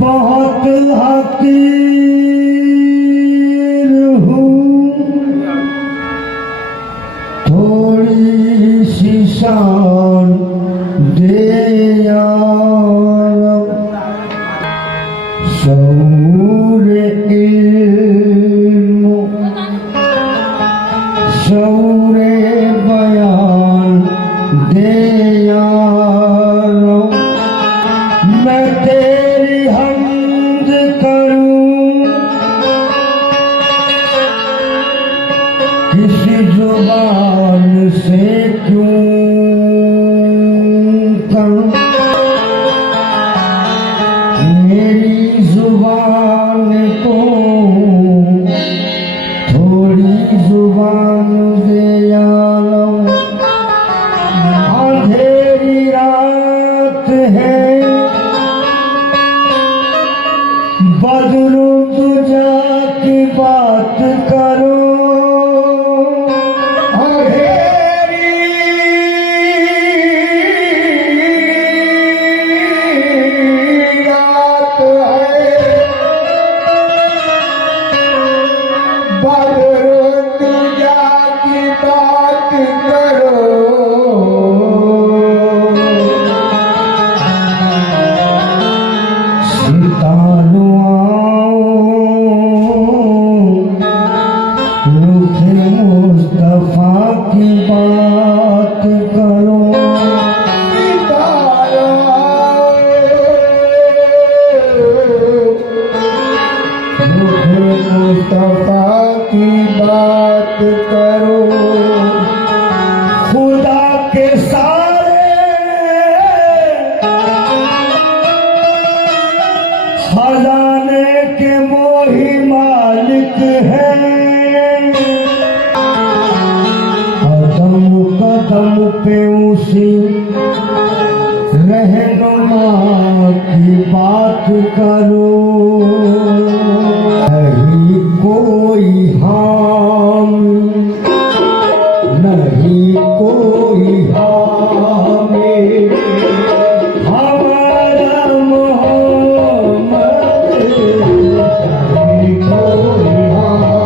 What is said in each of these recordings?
बहुत हकीर हूँ, थोड़ी सी शान दे यार, शऊर इल्म शऊर बयान दे यार, मैं तेरी हम्द करूं किसी जुबान से क्यों करूं, मेरी जुबान को थोड़ी जुबान दे यारो, अंधेरी रात है बदलू तुझा की बात करो, मुस्तफा की बात करो, मुस्तफा की बात करो, खुदा के सारे खजाने के मोही मालिक हैं, कदम पे उसी रहनुमा की बात करो, नहीं कोई हामी, नहीं कोई हामी, हमारा मोहम्मद नहीं कोई हामी,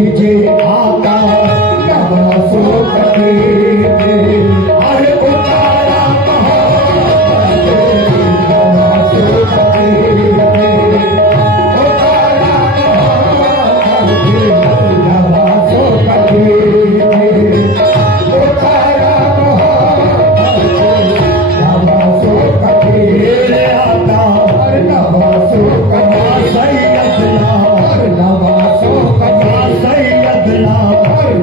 डीजे आता नवासो कटे अरे उतारा नवासो कटे उतारा नवासो कटे उतारा नवासो कटे आता नवासो कटे सैयदना नवासो कटे सैयदना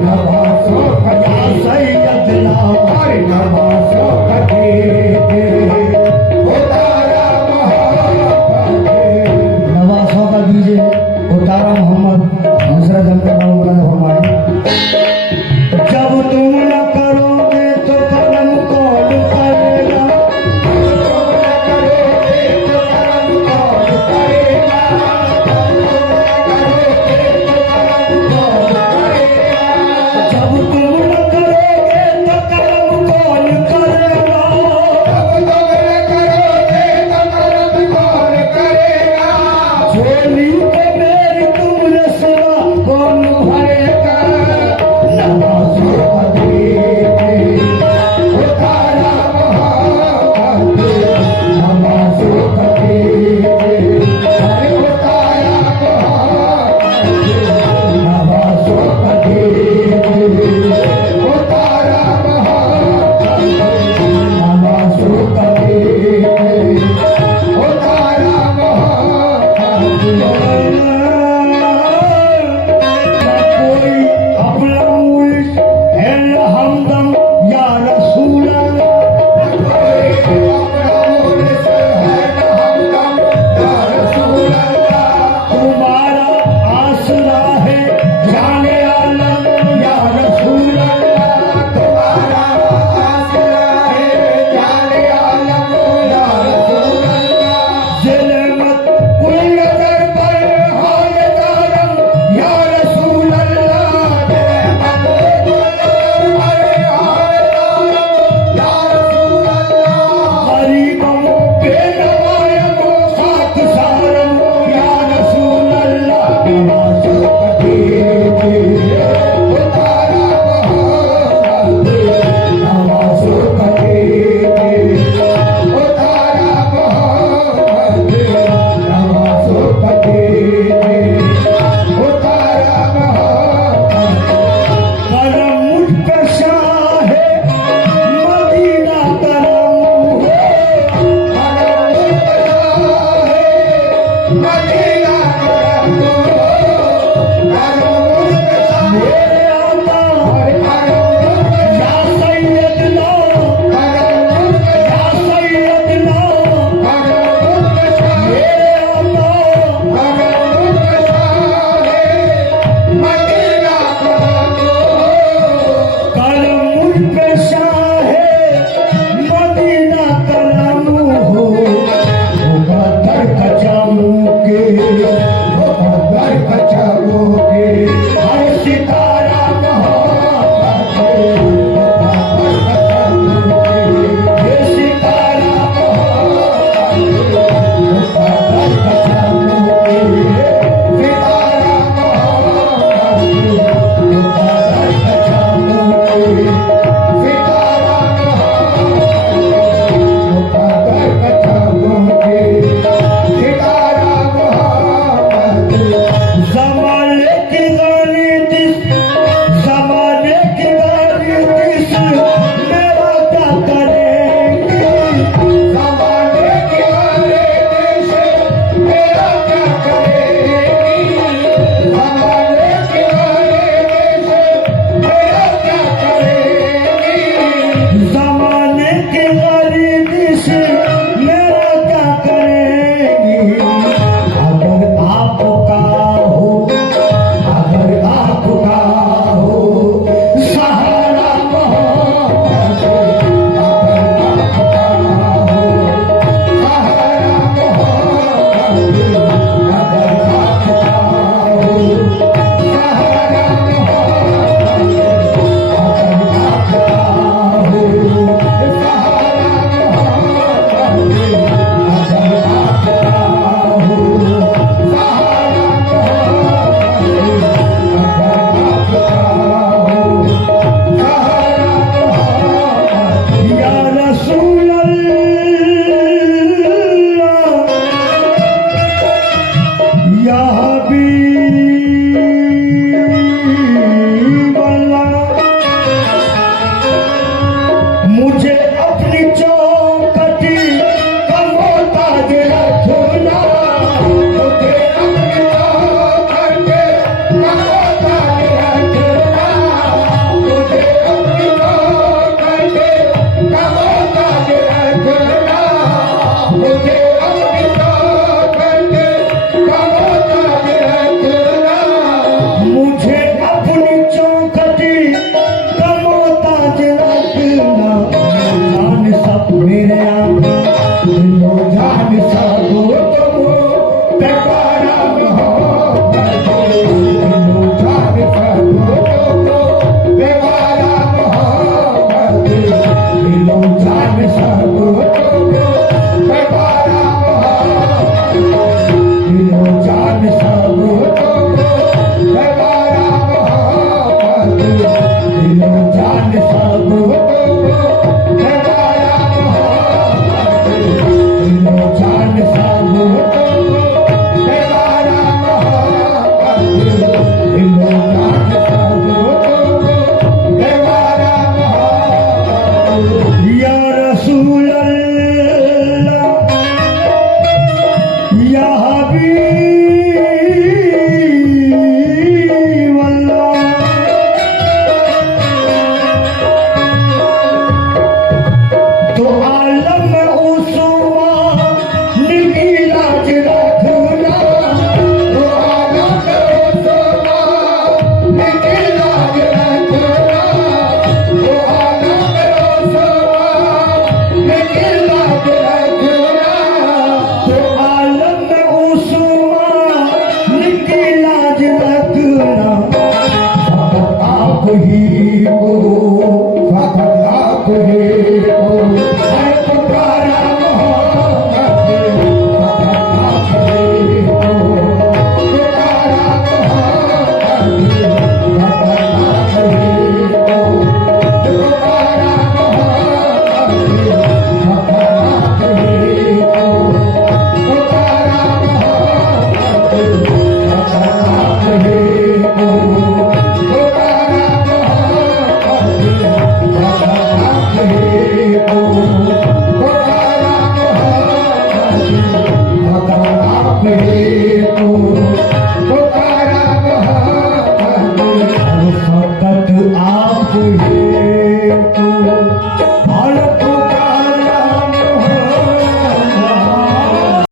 नवासो कटे सैयदना नवासो कटे उतारा नवासो का डीजे उतारा मोहम्मद दूसरा जनता का फरमाए जब तुम न करोगे तो कलम कौन करेगा जब तुम न करोगे तो कलम कौन करेगा झोली पे मेरी तुमने सुना कौन भरेगा नवासो कटे उतारा नवासो कटे अरे उतारा नवासो कटे उतारा नवासो कटे उतारा कोई अपना मुल्क है हमदम या रसूल तुम्हारा आसरा है जाने आलम या रसूल तुम्हारा आसरा है जाने आलम या रसूल ज़िल्मत कुल नजर पर हाल दारम या रसूल अल्लाह ज़िल्मत कुल नजर पर हाल दारम या रसूल अल्लाह गरीबम बेनवायम साथ सारम या रसूल अल्लाह नवासो कटे उतारा नवासो कटे उतारा नवासो कटे उतारा करम मुझ पे शाह है मदीना करम मदीना करम मेरे आका या सैयदना या सैयदना मेरे करम मुझ पे शाह है मदीना करम हो दर कचामू के दर कचामू के हर सितारा ते पारा मोहब्बत